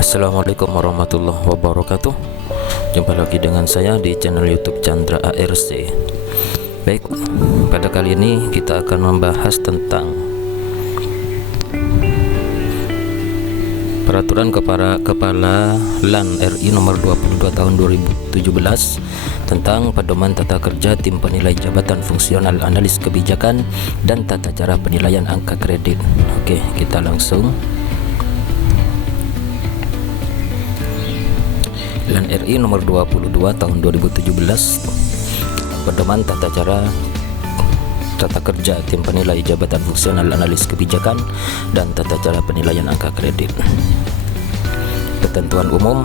Assalamualaikum warahmatullahi wabarakatuh. Jumpa lagi dengan saya di channel YouTube Chandra ARC. Baik, pada kali ini kita akan membahas tentang Peraturan Kepala LAN RI nomor 22 tahun 2017 tentang pedoman tata kerja tim penilai jabatan fungsional analis kebijakan dan tata cara penilaian angka kredit. Oke, kita langsung. LAN RI nomor 22 tahun 2017 pedoman tata kerja tim penilai jabatan fungsional analis kebijakan dan tata cara penilaian angka kredit. Ketentuan umum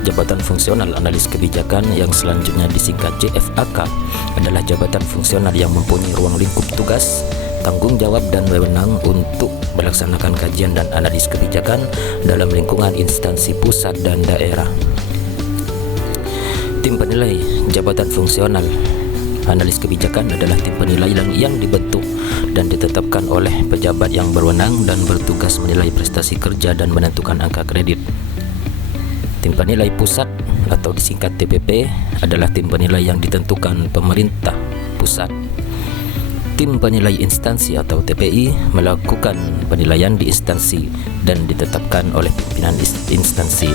jabatan fungsional analis kebijakan yang selanjutnya disingkat JFAK adalah jabatan fungsional yang mempunyai ruang lingkup tugas, tanggung jawab dan wewenang untuk melaksanakan kajian dan analisis kebijakan dalam lingkungan instansi pusat dan daerah. Tim penilai jabatan fungsional analis kebijakan adalah tim penilai yang dibentuk dan ditetapkan oleh pejabat yang berwenang dan bertugas menilai prestasi kerja dan menentukan angka kredit. Tim penilai pusat atau disingkat TPP adalah tim penilai yang ditentukan pemerintah pusat. Tim penilai instansi atau TPI melakukan penilaian di instansi dan ditetapkan oleh pimpinan instansi.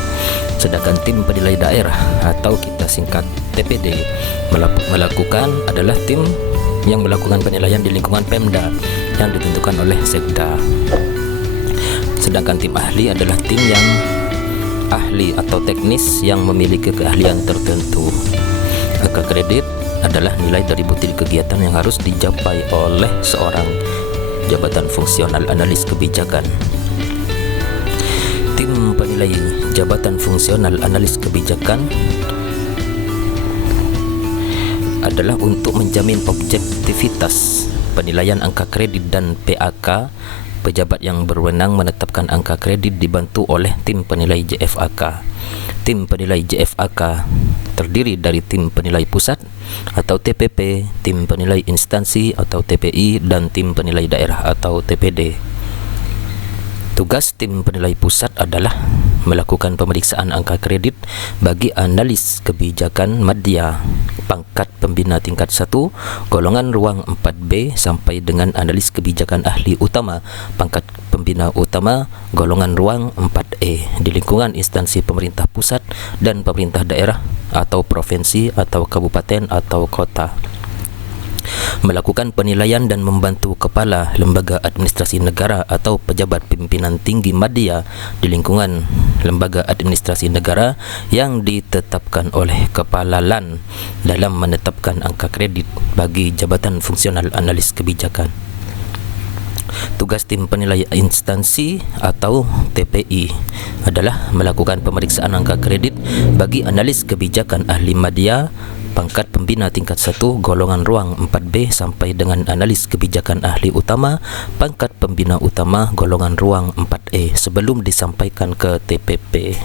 Sedangkan tim penilai daerah atau kita singkat TPD adalah tim yang melakukan penilaian di lingkungan Pemda yang ditentukan oleh Sekda. Sedangkan tim ahli adalah tim yang ahli atau teknis yang memiliki keahlian tertentu. Angka kredit adalah nilai dari butir kegiatan yang harus dicapai oleh seorang jabatan fungsional analis kebijakan. Tim penilai jabatan fungsional analis kebijakan adalah untuk menjamin objektivitas penilaian angka kredit dan PAK. Pejabat yang berwenang menetapkan angka kredit dibantu oleh tim penilai JFAK. Tim penilai JFAK terdiri dari tim penilai pusat atau TPP, tim penilai instansi atau TPI, dan tim penilai daerah atau TPD. Tugas tim penilai pusat adalah melakukan pemeriksaan angka kredit bagi analis kebijakan media pangkat pembina tingkat 1 golongan ruang 4B sampai dengan analis kebijakan ahli utama pangkat pembina utama golongan ruang 4E di lingkungan instansi pemerintah pusat dan pemerintah daerah atau provinsi atau kabupaten atau kota. Melakukan penilaian dan membantu kepala lembaga administrasi negara atau pejabat pimpinan tinggi media di lingkungan lembaga administrasi negara yang ditetapkan oleh kepala LAN dalam menetapkan angka kredit bagi jabatan fungsional analis kebijakan. Tugas tim penilai instansi atau TPI adalah melakukan pemeriksaan angka kredit bagi analis kebijakan ahli media pangkat pembina tingkat 1 golongan ruang 4B sampai dengan analis kebijakan ahli utama pangkat pembina utama golongan ruang 4E sebelum disampaikan ke TPP.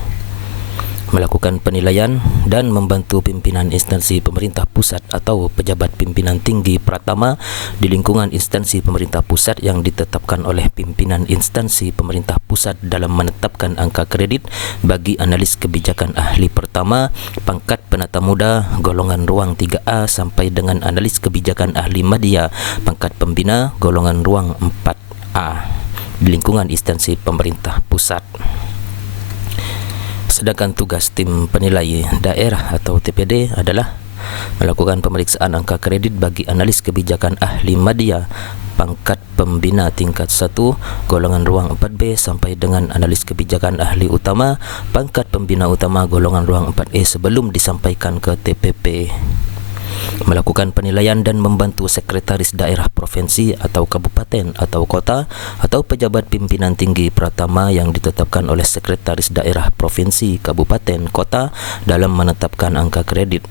Melakukan penilaian dan membantu pimpinan instansi pemerintah pusat atau pejabat pimpinan tinggi pratama di lingkungan instansi pemerintah pusat yang ditetapkan oleh pimpinan instansi pemerintah pusat dalam menetapkan angka kredit bagi analis kebijakan ahli pertama pangkat penata muda golongan ruang 3A sampai dengan analis kebijakan ahli media pangkat pembina golongan ruang 4A di lingkungan instansi pemerintah pusat. Sedangkan tugas tim penilai daerah atau TPD adalah melakukan pemeriksaan angka kredit bagi analis kebijakan ahli media pangkat pembina tingkat 1 golongan ruang 4B sampai dengan analis kebijakan ahli utama pangkat pembina utama golongan ruang 4E sebelum disampaikan ke TPP. Melakukan penilaian dan membantu sekretaris daerah provinsi atau kabupaten atau kota atau pejabat pimpinan tinggi pratama yang ditetapkan oleh sekretaris daerah provinsi, kabupaten, kota dalam menetapkan angka kredit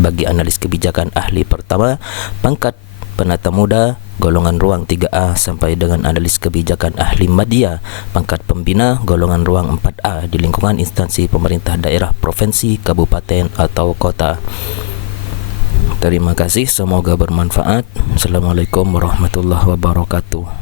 bagi analis kebijakan ahli pertama pangkat penata muda golongan ruang 3A sampai dengan analis kebijakan ahli media pangkat pembina golongan ruang 4A di lingkungan instansi pemerintah daerah provinsi, kabupaten atau kota. Terima kasih, semoga bermanfaat. Assalamualaikum warahmatullahi wabarakatuh.